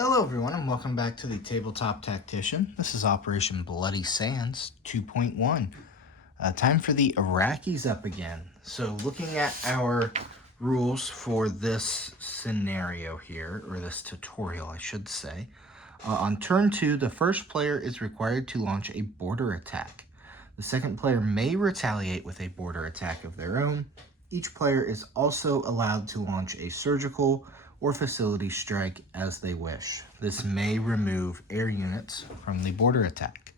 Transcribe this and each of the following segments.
Hello everyone and welcome back to the Tabletop Tactician. This is Operation Bloody Sands 2.1. Time for the Iraqis up again. So looking at our rules for this scenario here, or this tutorial I should say, on turn 2 the first player is required to launch a border attack. The second player may retaliate with a border attack of their own. Each player is also allowed to launch a surgical or facility strike as they wish. This may remove air units from the border attack.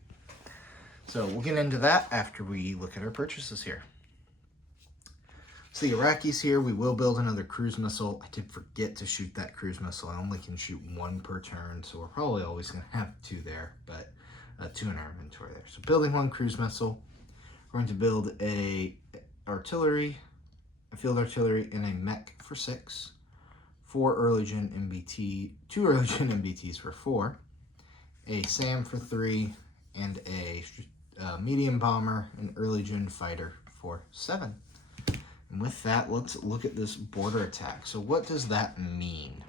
So we'll get into that after we look at our purchases here. So the Iraqis here, we will build another cruise missile. I did forget to shoot that cruise missile. I only can shoot one per turn, so we're probably always going to have two there, but two in our inventory there. So building one cruise missile. We're going to build a field artillery, and a mech for 6. 4 early gen MBT, 2 early gen MBTs for 4, a SAM for 3, and a medium bomber, an early gen fighter for 7. And with that, let's look at this border attack. So what does that mean?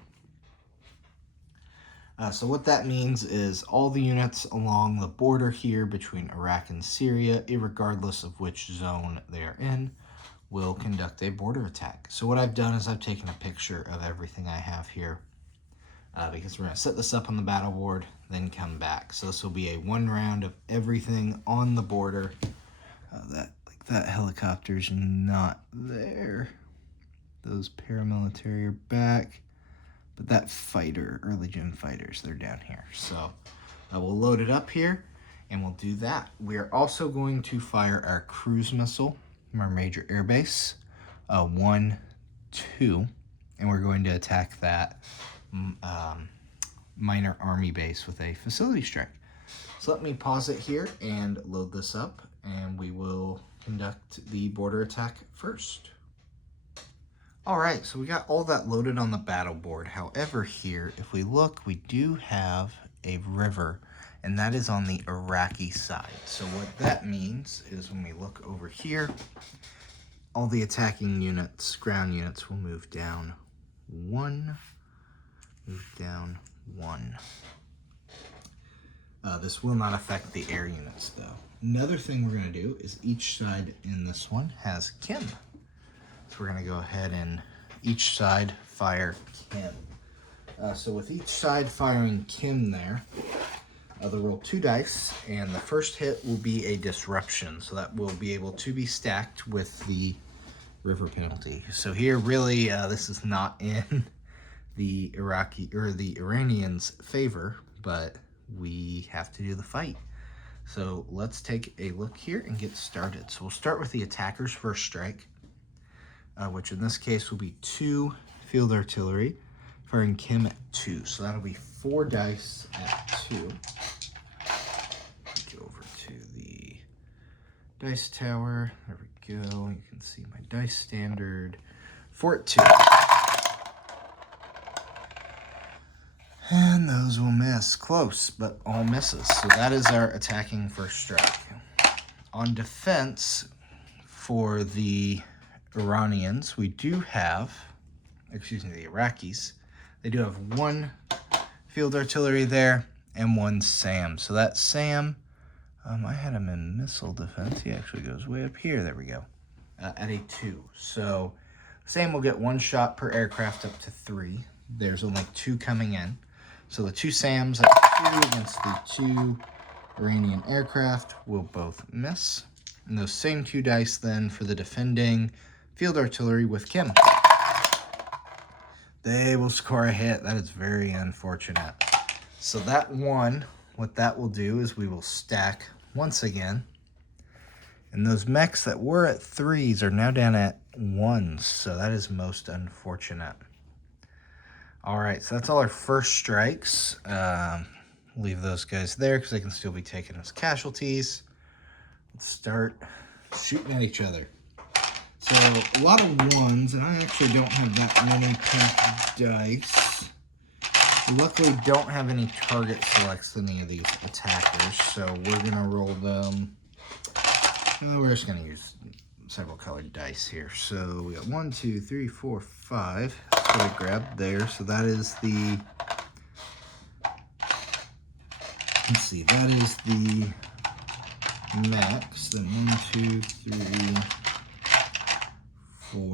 So what that means is all the units along the border here between Iraq and Syria, irregardless of which zone they are in, will conduct a border attack. So what I've done is I've taken a picture of everything I have here because we're going to set this up on the battle board, then come back. So this will be a 1 round of everything on the border. That helicopter's not there. Those paramilitary are back, but that fighter, early gen fighters, they're down here. So we'll load it up here and we'll do that. We are also going to fire our cruise missile from our major airbase, 1, 2, and we're going to attack that minor army base with a facility strike. So let me pause it here and load this up, and we will conduct the border attack first. All right, so we got all that loaded on the battle board. However, here, if we look, we do have a river, and that is on the Iraqi side. So what that means is when we look over here, all the attacking units, ground units, will move down 1, move down 1. This will not affect the air units, though. Another thing we're going to do is each side in this one has Kim. So we're going to go ahead and each side fire Kim. So with each side firing Kim there, they'll roll 2 dice, and the first hit will be a disruption. So that will be able to be stacked with the river penalty. So here, really, this is not in the Iraqi or the Iranians' favor, but we have to do the fight. So let's take a look here and get started. So we'll start with the attacker's first strike, which in this case will be 2 field artillery, firing Kim at 2. So that'll be 4 dice at 2. Go over to the dice tower. There we go. You can see my dice standard. 4 at 2. And those will miss. Close, but all misses. So that is our attacking first strike. On defense, for the Iranians, we do have, the Iraqis, they do have 1 field artillery there and 1 SAM. So that SAM, I had him in missile defense. He actually goes way up here. There we go. At a 2. So SAM will get 1 shot per aircraft up to 3. There's only 2 coming in. So the 2 SAMs at 2 against the 2 Iranian aircraft will both miss. And those same 2 dice then for the defending field artillery with Kim. They will score a hit. That is very unfortunate. So that 1, what that will do is we will stack once again. And those mechs that were at 3s are now down at 1s. So that is most unfortunate. All right, so that's all our first strikes. Leave those guys there because they can still be taken as casualties. Let's start shooting at each other. So a lot of 1s, and I actually don't have that many packed dice. We luckily don't have any target selects in any of these attackers, so we're gonna roll them. We're just gonna use several colored dice here. So we got 1, 2, 3, 4, 5. That's what I grabbed there. So that is the let's see, that is the max. Then 1, 2, 3,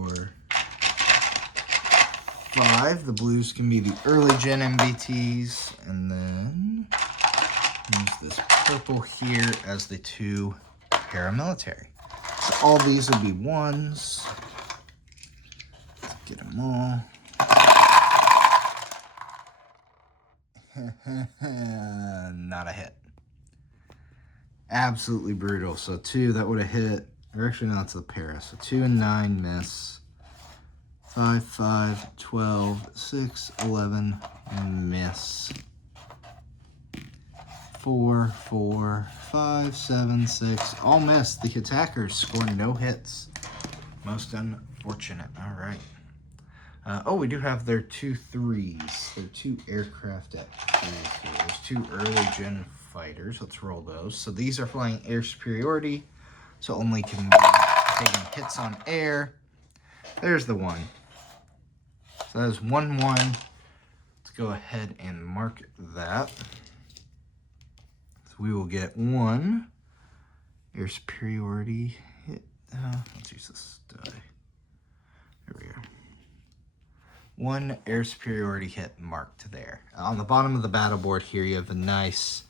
4, 5. The blues can be the early gen MBTs, and then use this purple here as the 2 paramilitary. So all these will be 1s. Let's get them all. Not a hit. Absolutely brutal. So 2, that would have hit. Or actually, no, it's the para. So 2 and 9 miss. 5, 5, 12, 6, 11 miss. 4, 4, 5, 7, 6, all missed. The attackers scored no hits. Most unfortunate. All right. Oh, we do have their 2 3s. Their 2 aircraft at 3s here. There's 2 early gen fighters. Let's roll those. So these are flying air superiority. So only can be taking hits on air. There's the 1. So that is 1, 1. Let's go ahead and mark that. So we will get 1 air superiority hit. Let's use this die. There we go. 1 air superiority hit marked there. On the bottom of the battle board here, you have the nice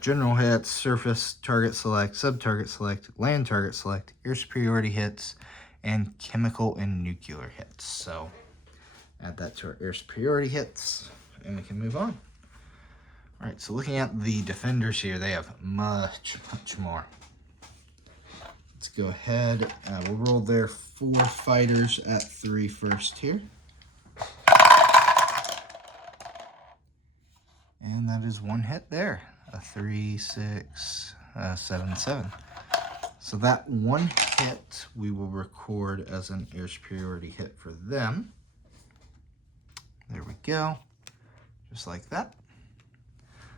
general hits, surface target select, sub-target select, land target select, air superiority hits, and chemical and nuclear hits. So add that to our air superiority hits, and we can move on. All right, so looking at the defenders here, they have much, much more. Let's go ahead. We'll roll their 4 fighters at 3 first here. And that is 1 hit there. A 3, 6, 7, 7. So that 1 hit we will record as an air superiority hit for them. There we go. Just like that.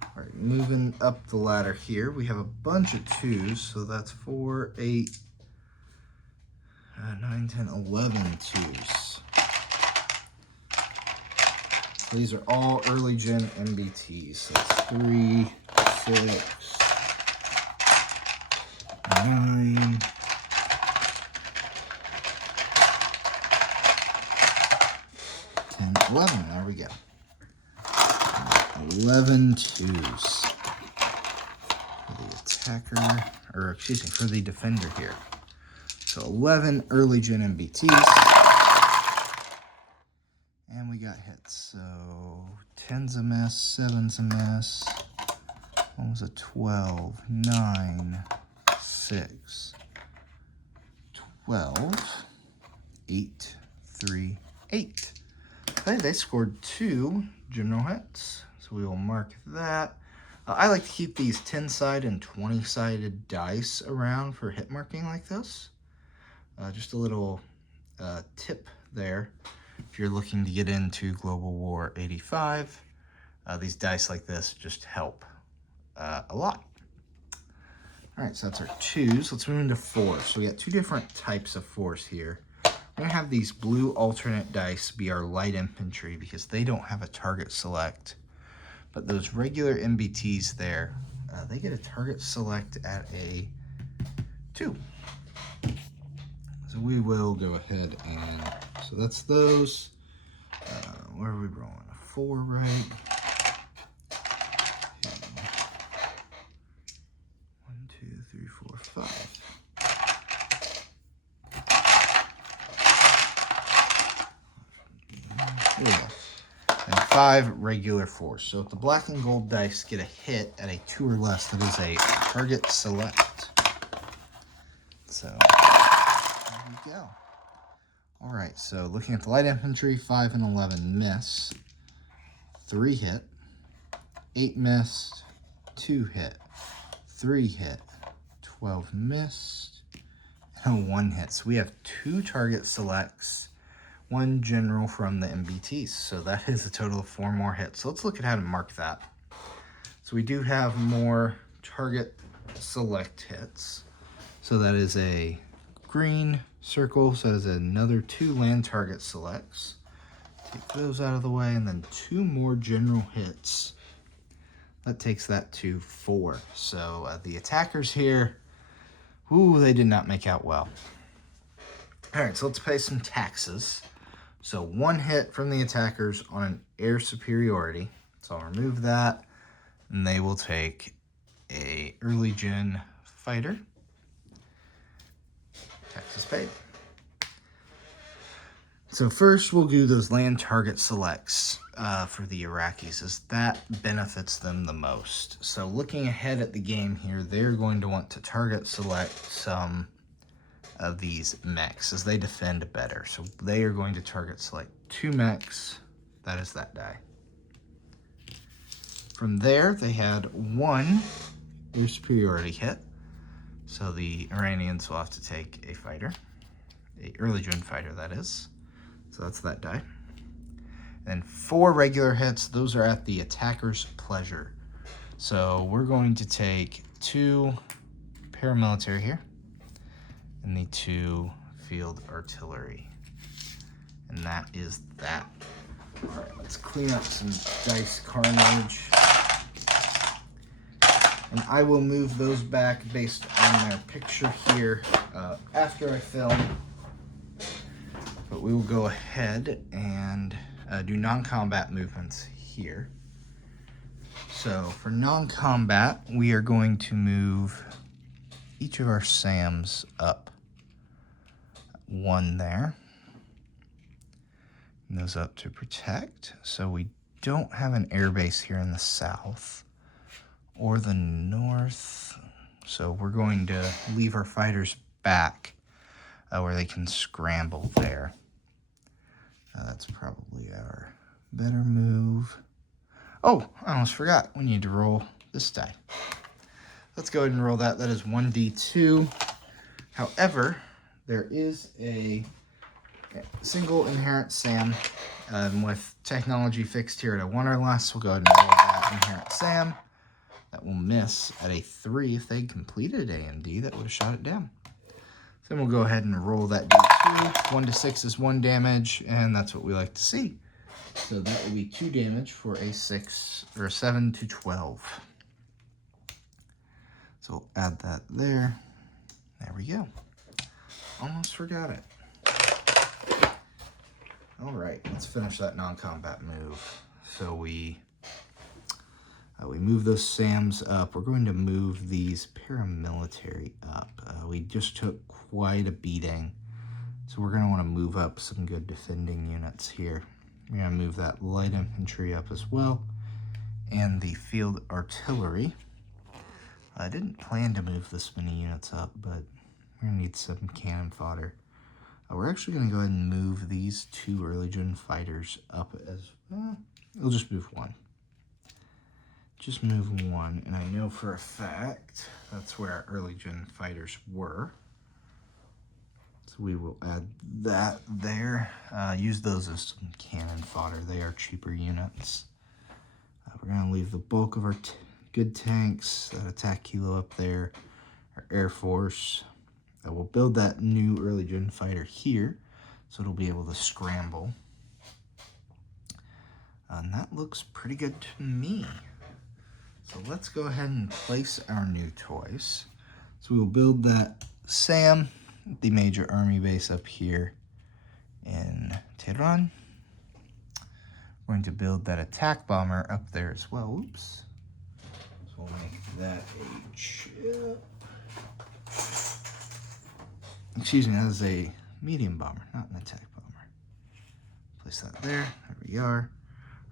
All right, moving up the ladder here, we have a bunch of 2s. So that's 4, 8, 9, 10, 11 2s. These are all early gen MBTs. So it's 3, 6, 9, 10, 11. There we go. 11 2s for the attacker, or excuse me, for the defender here. So 11 early gen MBTs. And we got hits. So 10's a miss, 7's a miss. One was a 12, 9, 6, 12, 8, 3, 8. Okay, they scored 2 general hits. So we will mark that. I like to keep these 10-sided and 20-sided dice around for hit marking like this. Just a little tip there. If you're looking to get into Global War 85, these dice like this just help a lot. All right, so that's our 2s. Let's move into 4s. So we got 2 different types of 4s here. We're going to have these blue alternate dice be our light infantry because they don't have a target select. But those regular MBTs there, they get a target select at a 2. So we will go ahead and, so that's those. Where are we rolling? A 4, right? 1, 2, 3, 4, 5. There we go. And 5 regular 4s. So if the black and gold dice get a hit at a 2 or less, that is a target select. So there we go. All right, so looking at the light infantry, 5 and 11 miss, 3 hit, 8 missed, 2 hit, 3 hit, 12 missed, and 1 hit. So we have 2 target selects, 1 general from the MBTs. So that is a total of 4 more hits. So let's look at how to mark that. So we do have more target select hits. So that is a green circle, so that is another 2 land target selects. Take those out of the way, and then 2 more general hits. that takes that to 4. So the attackers here, ooh, they did not make out well. All right, so let's pay some taxes. So 1 hit from the attackers on an air superiority. So I'll remove that, and they will take a early gen fighter. Taxes paid. So first we'll do those land target selects for the Iraqis, as that benefits them the most. So looking ahead at the game here, they're going to want to target select some of these mechs as they defend better. So they are going to target select 2 mechs. That is that die. From there, they had 1 air superiority hit. So the Iranians will have to take a fighter, a early gen fighter that is. So that's that die. And 4 regular hits. Those are at the attacker's pleasure. So we're going to take 2 paramilitary here and the 2 field artillery. And that is that. All right, let's clean up some dice carnage. And I will move those back based on their picture here after I film. But we will go ahead and do non-combat movements here. So for non-combat, we are going to move each of our SAMs up 1 there. And those up to protect. So we don't have an air base here in the south or the north. So we're going to leave our fighters back where they can scramble there. That's probably our better move. Oh, I almost forgot. We need to roll this die. Let's go ahead and roll that. That is 1d2. However, there is a single inherent SAM with technology fixed here at a 1 or less. We'll go ahead and roll that inherent SAM. That will miss at a 3. If they completed AMD, that would have shot it down. Then we'll go ahead and roll that d2. 1 to 6 is 1 damage, and that's what we like to see. So that will be 2 damage for a 6 or a 7 to 12. So we'll add that there. There we go. Almost forgot it. All right, let's finish that non-combat move. So we move those SAMs up. We're going to move these paramilitary up. We just took quite a beating, so we're going to want to move up some good defending units here. We're going to move that light infantry up as well, and the field artillery. I didn't plan to move this many units up, but we're going to need some cannon fodder. We're actually going to go ahead and move these 2 early gen fighters up as well. We'll just move 1. Just move 1, and I know for a fact that's where our early gen fighters were. So we will add that there. Use those as some cannon fodder. They are cheaper units. We're going to leave the bulk of our good tanks, that attack kilo up there, our Air Force. We'll build that new early gen fighter here, so it'll be able to scramble. And that looks pretty good to me. So let's go ahead and place our new toys. So we will build that SAM, the major army base up here in Tehran. We're going to build that attack bomber up there as well. Oops. So we'll make that a chip. Excuse me, that is a medium bomber, not an attack bomber. Place that there. There we are.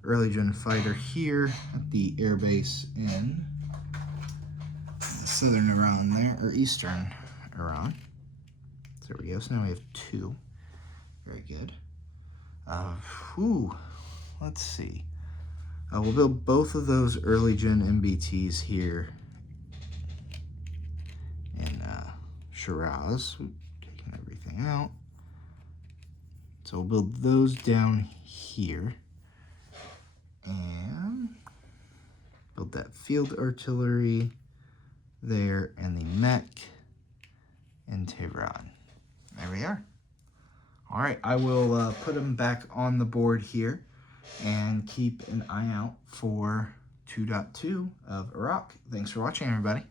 Early gen fighter here at the air base in the southern Iran there, or eastern Iran. So there we go. So now we have 2. Very good. Let's see. We'll build both of those early gen MBTs here in Shiraz. Taking everything out. So we'll build those down here. And build that field artillery there and the mech in Tehran. There we are. All right, I will put them back on the board here and keep an eye out for 2.2 of Iraq. Thanks for watching, everybody.